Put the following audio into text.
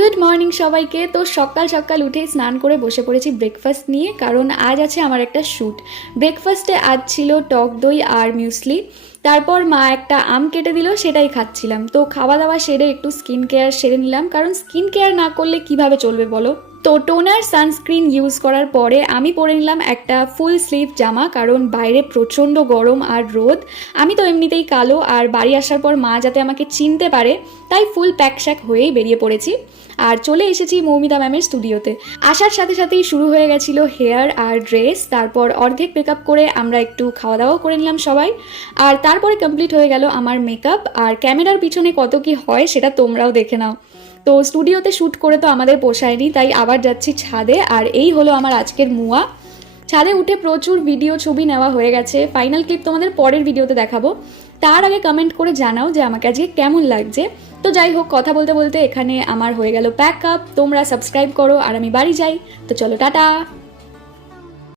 Good morning সবাইকে। তো সকাল সকাল উঠে স্নান করে বসে পড়েছি ব্রেকফাস্ট নিয়ে, কারণ আজ আছে আমার একটা শ্যুট। ব্রেকফাস্টে আজ ছিল টক দই আর মিউসলি। তারপর মা একটা আম কেটে দিল, সেটাই খাচ্ছিলাম। তো খাওয়া দাওয়া সেরে একটু স্কিন কেয়ার সেরে নিলাম, কারণ স্কিন কেয়ার না করলে কিভাবে চলবে বলো। তো টোনার সানস্ক্রিন ইউজ করার পরে আমি পরে নিলাম একটা ফুল স্লিভ জামা, কারণ বাইরে প্রচণ্ড গরম আর রোদ। আমি তো এমনিতেই কালো, আর বাড়ি আসার পর মা যাতে আমাকে চিনতে পারে তাই ফুল প্যাকশ্যাক হয়েই বেরিয়ে পড়েছি। আর চলে এসেছি মৌমিতা ম্যামের স্টুডিওতে। আসার সাথে সাথেই শুরু হয়ে গেছিলো হেয়ার আর ড্রেস। তারপর অর্ধেক মেকআপ করে আমরা একটু খাওয়া দাওয়াও করে নিলাম সবাই। আর তারপরে কমপ্লিট হয়ে গেল আমার মেকআপ। আর ক্যামেরার পিছনে কত কি হয় সেটা তোমরাও দেখে নাও। তো স্টুডিওতে শ্যুট করে তো আমাদের পোষায়নি, তাই আবার যাচ্ছি ছাদে। আর এই হলো আমার আজকের মুয়া। ছাদে উঠে প্রচুর ভিডিও ছবি নেওয়া হয়ে গেছে। ফাইনাল ক্লিপ তোমাদের পরের ভিডিওতে দেখাবো। তার আগে কমেন্ট করে জানাও যে আমাকে আজকে কেমন লাগছে। তো যাই হোক, কথা বলতে বলতে এখানে আমার হয়ে গেল প্যাক আপ। তোমরা সাবস্ক্রাইব করো আর আমি বাড়ি যাই। তো চলো, টাটা।